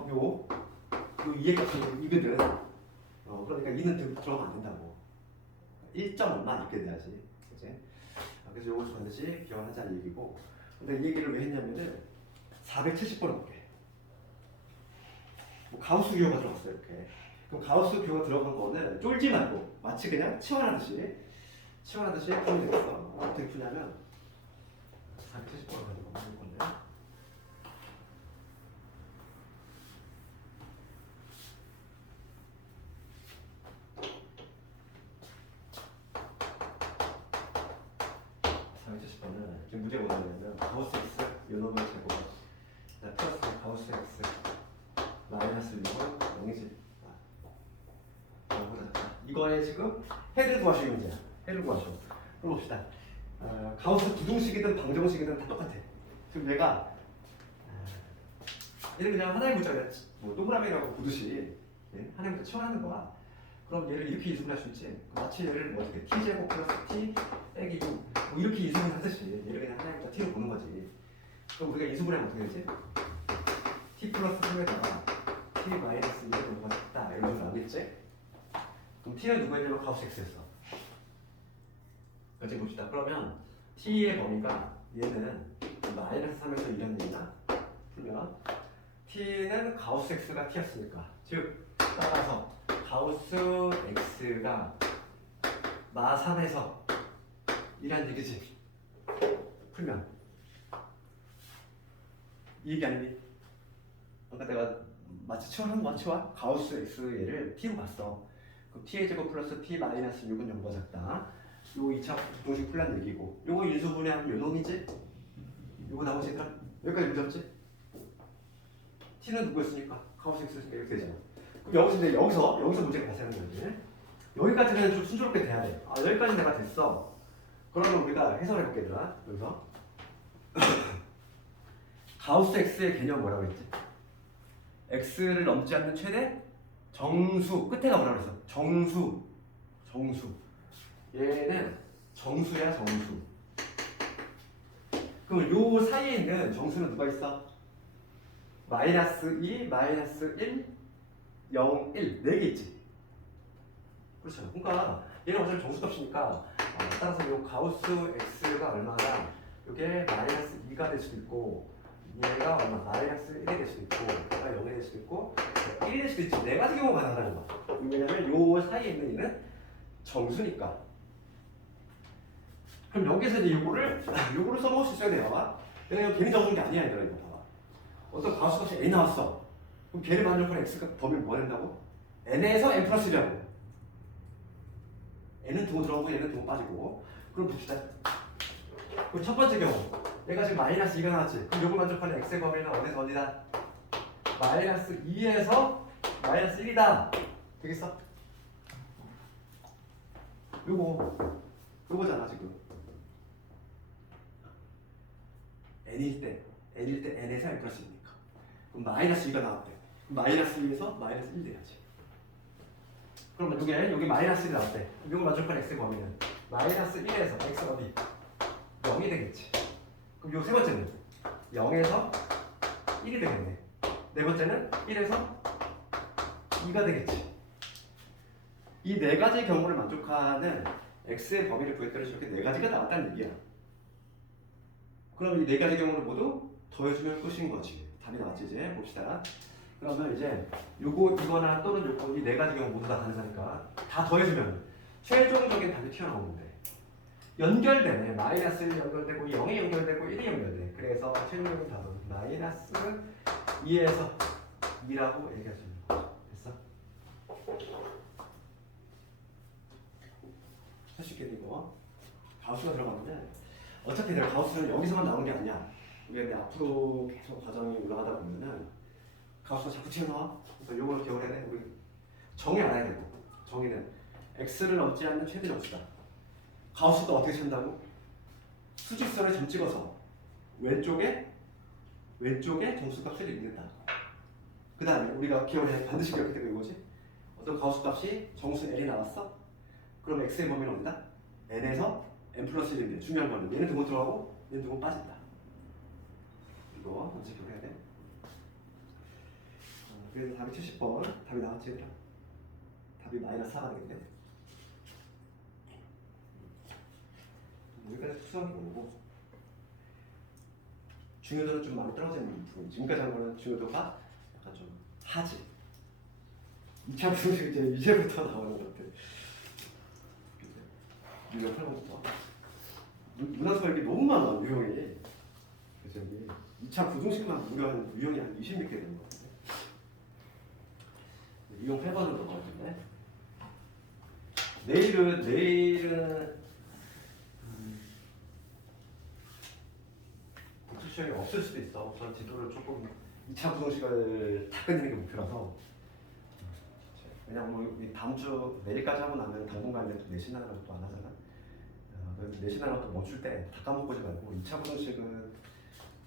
요 2의 값이 2거든. 그러니까 2는 들어가면 안 된다고. 1점 얼마 있게 돼야지. 그치? 그래서 요걸 반드시 기억하자는 얘기고. 근데 이 얘기를 왜 했냐면은 470번을 볼게. 뭐 가우스 기호가 들어갔어요. 이렇게. 그럼 가우스 기호가 들어간 거는 쫄지 말고 마치 그냥 치환하듯이 풀면 되겠어. 어떻게 푸냐면 470번을 가지고 푸는 건데. 지금 문제가 뭐냐면 가우스 x 요놈의 제곱 플러스 가우스 x 마이너스 6은 0이지. 이거에 지금 해를 구하시는 문제야. 해를 구하시오. 그럼 봅시다. 가우스 부등식이든 방정식이든 다 똑같아. 지금 얘가 얘를 그냥 하나의 문자가 뭐 동그라미라고 보듯이 하나의 문자 치환하는 거야. 그럼 얘를 이렇게 이수분할 수 있지. 마치 얘를 뭐 어떻게 t제곱 플러스 t 빼기 6 뭐 이렇게 이수분을 하듯이 얘를 그냥 하나의 문자 t로 보는 거지. 그럼 우리가 이수분하면 어떻게 되지? t 플러스 3에다가 t 마이너스 2를 놓은 거 같다. 이런 걸 나오겠지? 그럼 t는 누구였냐면 가우스 x였어. 지금 봅시다. 그러면 t의 범위가 얘는 마이너스 3에서 1이라는 얘기나 풀면 t는 가우스 x가 t였으니까 즉 따라서 가우스 x가 마 3에서 1이라는 얘기지. 풀면 이 얘기 아니니? 아까 내가 마치 치와 가우스 x 얘를 t로 봤어. 그럼 t의 제곱 플러스 t 마이너스 6은 0보다 작다. 요거 2차 부등식 풀란 얘기고, 요거 인수분해하면 요 놈이지? 요거 나머지 얘들아 여기까지 문제없지? t는 누구였으니까? 가우스 x였으니까 이렇게 되잖아. 그럼 여기서 문제가 발생하는 거지. 여기까지는 좀 순조롭게 돼야 돼. 아, 여기까지 내가 됐어. 그러면 우리가 해석을 해볼게, 얘들아. 여기서 가우스 x의 개념 뭐라고 했지? x를 넘지 않는 최대 정수. 끝에가 뭐라고 그랬어? 정수. 얘는 정수야, 정수. 그럼 요 사이에 있는 정수는 누가 있어? 마이너스 2, 마이너스 1, 0, 1 4개 있지. 그렇죠. 그러니까 얘는 어차피 정수값이니까 따라서 요 가우스 x가 얼마나 이게 마이너스 2가 될 수도 있고, 얘가 얼마 마이너스 1이 될 수도 있고, 얘가 0이 될 수도 있고, 1이 될 수도 있지. 네 가지 경우가 가능하다는 거야. 왜냐면 요 사이에 있는 얘는 정수니까. 그럼 여기서 이제 요거를 써먹을 수 있어야 돼요. 봐봐. 왜냐면 걔는 적은 게 아니야, 얘들아. 이거 봐봐. 어떤 가우스 값이 n 나왔어. 그럼 걔를 만족하는 x가 범위를 뭐 된다고? n에서 n 플러스 1이라고. n은 두고 들어가고 얘는 두고 빠지고. 그럼 봅시다. 그럼 첫 번째 경우 얘가 지금 마이너스 2가 나왔지. 그럼 요걸 만족하는 x의 범위는 어디서 어디다? 마이너스 2에서 마이너스 1이다. 되겠어? 요거잖아 지금. n일 때 n에서 n 플러스 1이니까. 그럼 마이너스 2가 나왔대. 그럼 마이너스 2에서 마이너스 1 돼야지. 그러면 여기 마이너스 1이 나왔대. 이걸 만족하는 x의 범위는 마이너스 1에서 x 어디? 0이 되겠지. 그럼 요 세 번째는 0에서 1이 되겠네. 네 번째는 1에서 2가 되겠지. 이 네 가지 경우를 만족하는 x의 범위를 구했더니 저렇게 네 가지가 나왔다는 얘기야. 그럼 이 네 가지 경우를 모두 더해주면 끝인 거지. 답이 나왔지 이제. 봅시다. 그러면 이제 이거나 또는 요거 이 네 가지 경우 모두 다 가능하니까 다 더해주면 최종적인 답이 튀어나오는데 연결되네. 마이너스 1이 연결되고 0이 연결되고 1이 연결돼. 그래서 최종적인 답은 마이너스 2에서 2라고 얘기할 수 있는 거죠. 됐어? 할 수 있겠니 이거? 가우스가 들어갔는데 어차피 내가 가우스는 여기서만 나온 게 아니야. 우리가 이제 앞으로 계속 과정이 올라가다 보면은 가우스가 자꾸 튀어나와. 그래서 요걸 기억을 해야 돼. 우리 정의 알아야 되고, 정의는 x를 넘지 않는 최대 정수다. 가우스도 어떻게 찬다고? 수직선에 점 찍어서 왼쪽에 정수값을 읽는다. 그 다음에 우리가 기억을 반드시 기억해야 되고 이거지. 어떤 가우스 값이 정수 n이 나왔어? 그럼 x의 범위는 어디다? n에서 n 플러스 1인데 중요한 거는 얘는 등호 들어가고 얘는 등호 빠진다. 이거 먼저 기억해야 돼. 그래서 답이 70번. 답이 나왔지 얘들아? 답이 마이너스 4가 되겠네. 여기까지 특수한 경우고 중요도는 좀 많이 떨어지는 부분. 지금까지 한 거는 중요도가 약간 좀 하지. 2차 부등식 이제부터 나오는 것들. 유형 8번부터. 문항수가 이렇게 너무 많아, 유형이. 그래서 여기 2차 부등식만 무려 한 유형이 한 20몇 개 되는 것 같은데. 유형 8번으로 넘어갈 텐데. 내일은 복수 시험이 없을 수도 있어. 우선 지도를 조금 2차 부등식을 다 끝내는 게 목표라서. 왜냐면 뭐 다음 주 내일까지 하고 나면 당분간에 또 내신하느라고 또 안 하잖아. 그래서 내신하느라고 또 멈출 때 다 까먹고 지 말고 2차 부등식은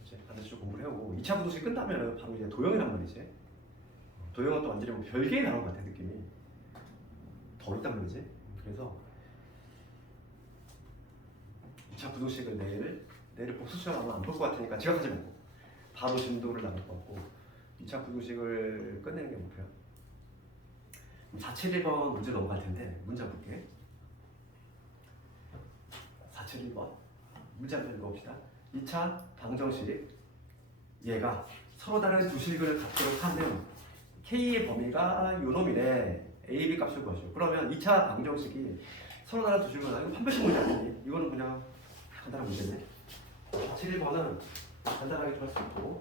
이제 반드시 좀 공부를 해오고 2차 부등식 끝나면은 바로 이제 도형이란 말이지. 도형은 또 완전히 뭐 별개의 단어 같아 느낌이. 더 있단 말이지. 그래서 2차 부등식을 내일 복수 시험 아마 안 볼 것 같으니까 지각하지 말고 바로 진도를 나갈 것 같고 2차 부등식을 끝내는 게 목표야. 471번 문제 넘어갈 텐데 문제 볼게. 471번 문제 한번 읽어봅시다. 2차 방정식 얘가 서로 다른 두 식을 갖도록 하면 K의 범위가 요 놈이래. A, B 값을 구하죠. 그러면 2차 방정식이 서로 다른 두 식을 이거 판별식 문제 아니니? 이거는 그냥 간단한 문제네. 471번은 간단하게 좀 할 수 있고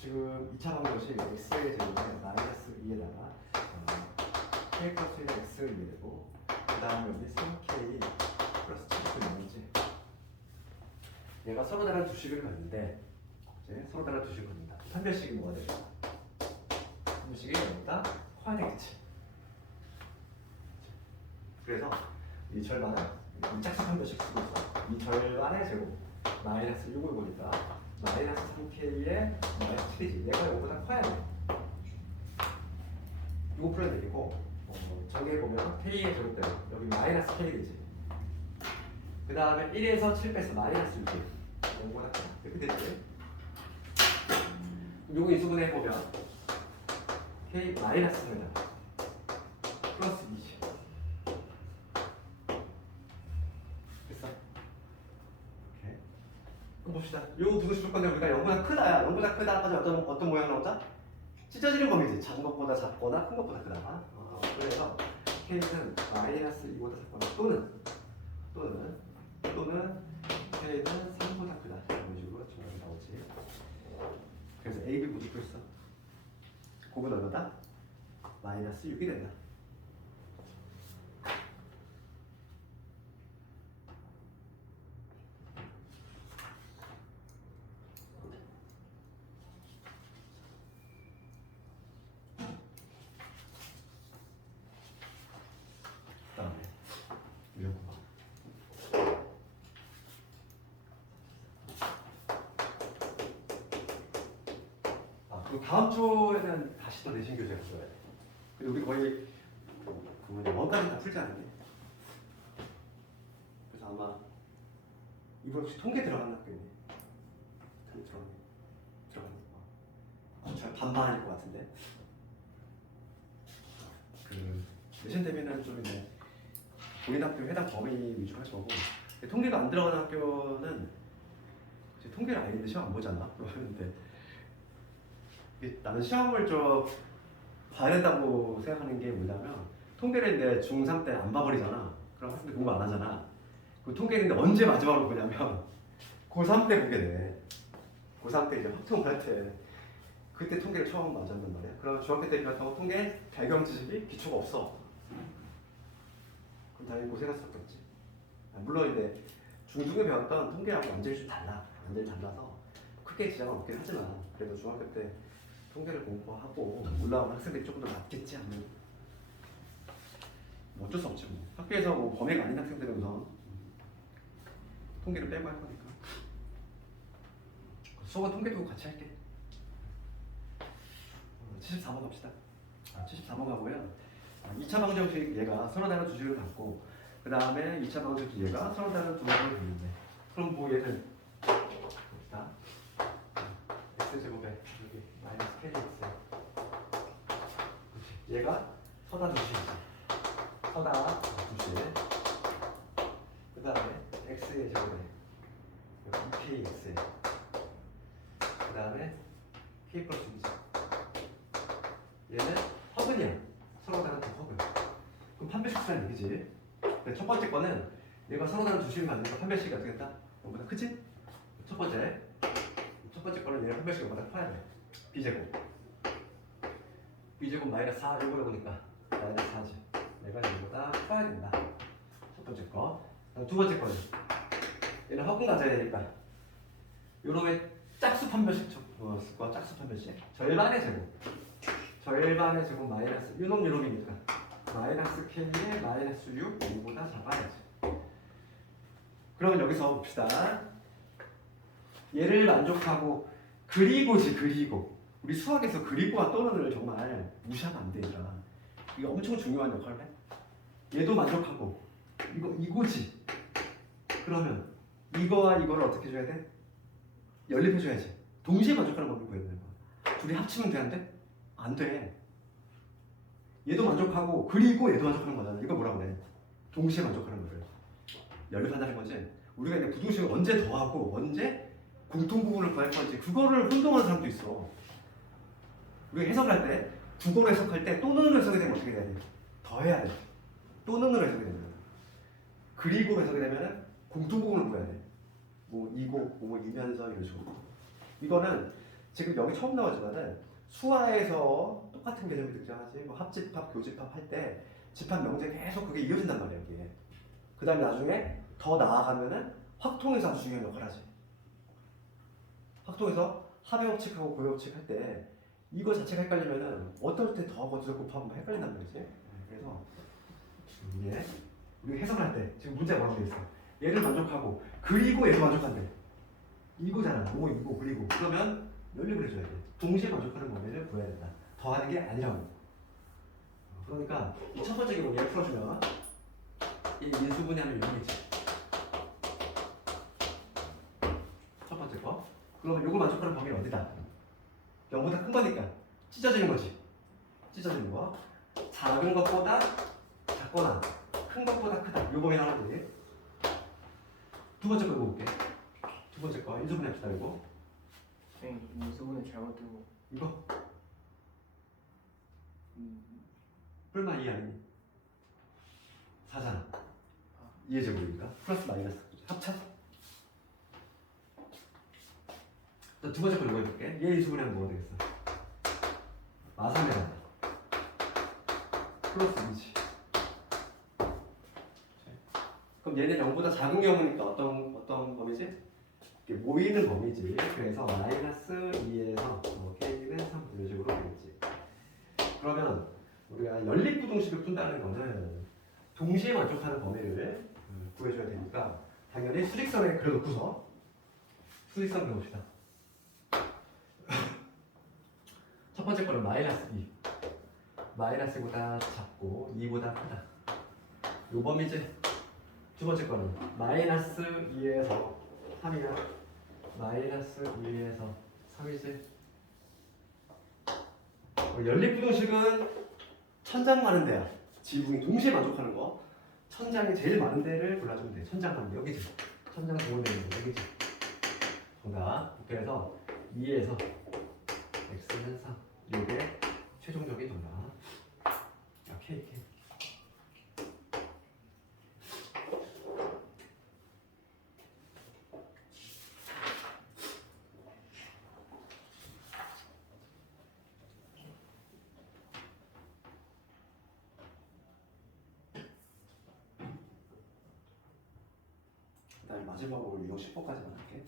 지금 지금 2차 방정식 x의 제곱에 마이너스 2에다가 k 플러스 1의 x를 이해되고 그 다음에 여기 3k 플러스 7을 나오지. 얘가 서로 다른 두 식을 갖는데 이제 서로 다른 두 식을 갖는다. 판별식이 뭐가 되죠? 판별식이 여기다 커야 되겠지. 그래서 이 절반은 이 짝수 판별식 쓰고 있어. 이 절반의 제곱 마이너스 6을 보니까 마이너스 3k에 마이너스 7이지. 얘가 이거보다 커야 돼. 이거 풀어야 되고 저기에 보면 k의 제곱대로 여기 마이너스 k이지. 그 다음에 1에서 7 빼서 마이너스 6이 이거보다 커. 이렇게 되지. 요거 인수분해 보면 k 마이너스 3다 플러스 2지. 됐어? 오케이. 그럼 봅시다. 요 두개 줄 건데 우리가 0보다 크다야. 0보다 크다 까지 어떤 모양 나오자? 찢어지는 범위지. 작은 것보다 작거나 큰 것보다 크다. 그래서 k는 마이너스 2보다 작거나 또는 k는 3보다 크다. 이런 식으로 정답이 나오지. 그래서 A, B 모두 풀었어. 곱은 얼마다? 마이너스 6이 된다. 그다음에 이런 거 봐. 그리고 다음 주에는 다시 또 내신 교재가 있어야 돼. 그리고 우리 거의 그 뭐냐 원까지 다 풀지 않았니? 그래서 아마 이번 혹시 통계 들어갔나 그니? 들어갔니? 잘 반반일 것 같은데. 그 내신 대비는 좀 이제 본인 학교 해당 범위 위주로 할 거고 통계가 안 들어가는 학교는 이제 통계를 아예 있는데 시험 안 보잖아. 그런데 나는 시험을 좀 봐야 된다고 생각하는 게 뭐냐면 통계를 이제 중3 때 안 봐버리잖아. 그럼 학생들 공부 안 하잖아. 그 통계를 이제 언제 마지막으로 보냐면 고3 때 보게 돼. 고3 때 이제 확정을 할 때 그때 통계를 처음 맞았단 말이야. 그럼 중학교 때 배웠던 통계 배경 지식이 기초가 없어. 그럼 당연히 고생할 수밖에 없지. 물론 이제 중중에 배웠던 통계하고 완전히 좀 달라. 완전히 달라서 크게 지장은 없긴 하지만 그래도 중학교 때 통계를 공부하고 올라온 학생들이 조금 더 낫겠지 않는. 뭐 어쩔 수 없지 뭐. 학교에서 뭐 범위가 아닌 학생들은 우선 통계를 빼고 할 거니까. 수업은 통계도 같이 할게. 74번 갑시다. 74번 가고요. 2차 방정식 얘가 서로 다른 두 식을 갖고 그 다음에 2차 방정식 얘가 서로 다른 두 방을 갖는데 그럼 뭐 얘는 봅시다. x제곱에 여기 마이너스 kx 얘가 서다 두식이지. 서다 두식. 그 다음에 x의 제곱에 여기 2kx 그 다음에 k 플러스 2지. 얘는 허근이야. 서로 다른 두 허근. 그럼 판별식이라는 얘기지. 첫 번째 거는 얘가 서로 다른 두 식을 가지니까 판별식이 어떻게 됐다? 이거보다 크지? 첫 번째 거는 얘가 판별식이 이거보다 커야 돼. b제곱 마이너스 4 이거 해보니까 마이너스 4지. 얘가 이거보다 커야 된다. 첫 번째 거. 두 번째 거는 얘는 허근 가져야 되니까 요놈의 짝수 판별식 짝수 판별식 절반의 제곱 마이너스 요놈이니까 마이너스 k에 마이너스 6 이보다 작아야지. 그러면 여기서 봅시다. 얘를 만족하고 그리고지. 그리고 우리 수학에서 그리고와 또는을 정말 무시하면 안 되더라. 이게 엄청 중요한 역할을 해. 얘도 만족하고 이거지. 그러면 이거와 이거를 어떻게 해줘야 돼? 연립해줘야지. 동시에 만족하는 법을 구해야 되는 거야. 둘이 합치면 되는데? 안 돼. 얘도 만족하고 그리고 얘도 만족하는 거잖아. 이거 뭐라고 그래? 동시에 만족하는 거를 연립한다는 거지. 우리가 이제 부등식을 언제 더하고 언제 공통부분을 구할 건지 그거를 혼동하는 사람도 있어. 우리가 해석할 때 국어로 해석할 때 또는으로 해석이 되면 어떻게 돼야 돼? 더해야 돼. 또는으로 해석이 되면 그리고 해석이 되면 공통부분을 구해야 돼. 뭐 이고 뭐 이면서 이런 식으로. 이거는 지금 여기 처음 나오지만은 수화에서 똑같은 개념이 등장하지. 뭐 합집합, 교집합 할 때 집합 명제 계속 그게 이어진단 말이야 이게. 그 다음에 나중에 더 나아가면은 확통에서 아주 중요한 역할을 하지. 확통에서 합의 법칙하고 고의 법칙 할 때 이거 자체가 헷갈리면은 어떨 때 더하고 어떨 때 곱하면 헷갈린단 말이지. 그래서 이게 우리 해석을 할 때 지금 문제가 뭐라고 돼 있어? 얘를 만족하고 그리고 얘도 만족한대. 이거잖아. 뭐 이거 그리고 그러면 연립을 해줘야 돼. 동시에 만족하는 범위를 구해야 된다. 더하는 게 아니라고. 그러니까 이 첫 번째 기본 얘를 풀어주면 이 인수분해하면 0이지. 첫 번째 거. 그러면 요걸 만족하는 범위는 어디다? 0보다 큰 거니까 찢어지는 거지. 찢어지는 거. 작은 것보다 작거나 큰 것보다 크다. 요 범위 나오는데 두 번째 거 읽어볼게. 두 번째 거 인수분해합시다. 이거 선생님 인수분해 잘못되고 이거 뿔만 2 아니니? 4잖아. 2의 제곱이니까 플러스 마이너스 합차. 또 두 번째 거 읽어볼게. 얘 인수분해하면 뭐가 되겠어? 마삼이란다. 플러스 2지. 그럼 얘는 0보다 작은 경우니까 어떤 범위지? 이게 모이는 범위지. 그래서 마이너스 2에서 k는 3 이런 식으로 되겠지. 그러면 우리가 연립부등식을 푼다는 거는 동시에 만족하는 범위를 구해줘야 되니까 당연히 수직선에 그려놓고서 수직선 그려봅시다. 첫 번째 거는 마이너스 2. 마이너스보다 작고 2보다 크다. 요 범위지. 두 번째 거는 마이너스 2에서 3이야. 마이너스 2에서 3이지. 연립부등식은 천장 많은 데야. 지붕이 동시에 만족하는 거. 천장이 제일 많은 데를 골라주면 돼. 천장 많은 데 여기지. 천장 좋은 데는 여기지. 정답. 그래서 2에서 x는 3. 이게 최종적인 정답. 야, K. 그다음에 마지막으로 유형 10번까지만 할게.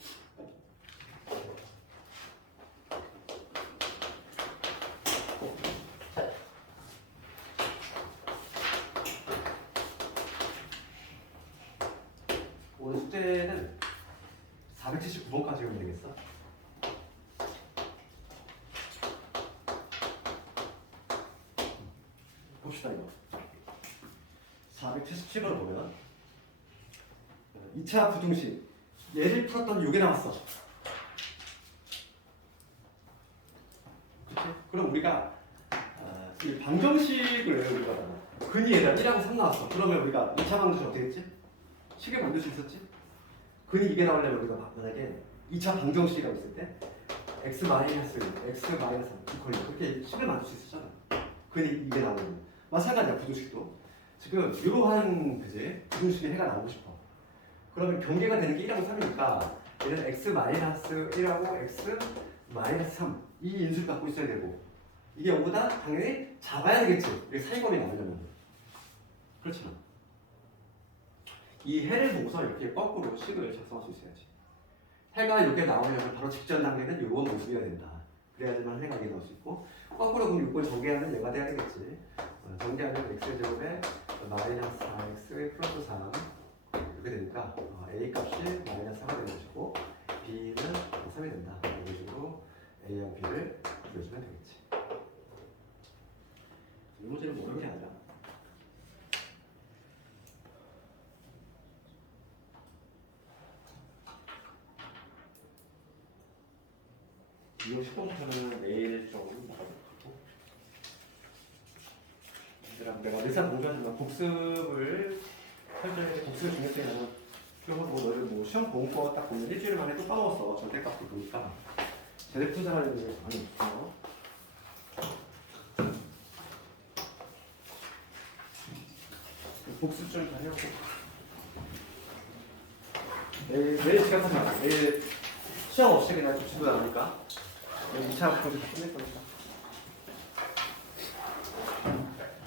오늘 숙제는 479번까지 하면 되겠어? 봅시다 이거. 477번을 보면 2차 부등식 얘를 풀었더니 이게 나왔어. 그치? 그럼 우리가 이 방정식을 우리가 근이 얘가 1하고 3 나왔어. 그러면 우리가 2차 방정식 어떻게 했지? 식을 만들 수 있었지? 근이 이게 나오려면 우리가 만약에 2차 방정식이라고 있을 때 x 마이너스 이퀄 이렇게 식을 만들 수 있었잖아. 근이 이게 나오면 마찬가지야. 부등식도 지금 이러한 그지 부등식의 해가 나오고 싶어. 그러면 경계가 되는 게 1하고 3이니까 얘는 x 마이너스 1하고 x 마이너스 3 이 인수를 갖고 있어야 되고 이게 0보다 당연히 작아야 되겠지. 이게 사이범위 나오려면. 그렇잖아. 이 해를 보고서 이렇게 거꾸로 식을 작성할 수 있어야지. 해가 이렇게 나오려면 바로 직전 단계는 이런 모습이어야 된다. 그래야지만 해가 이렇게 나올 수 있고 거꾸로 그럼 이걸 전개하면 얘가 돼야 되겠지. 전개하면 x제곱에 마이너스 4x 플러스 3 이렇게 되니까 a 값이 마이너스 4가 되는 것이고 b는 3이 된다. 이런 식으로 a랑 b를 그려주면 되겠지. 이 문제는 뭐 어려운 게 아니라 이거 10번부터는 내일 좀 나가보고 얘들아 내가 늘상 공부하지만 복습을 복습 중요성이 나는 그리고 뭐 너를 뭐 시험 본 거 딱 보면 일주일 만에 또 까먹었어. 절대값도 보니까 제대로 푼 사람이 많이 없어. 복습 좀 잘 해오고 내일 시간 하지 마. 내일 시험 없이 그냥 조치도 나가니까 2차 프로젝트 끝낼 거니까.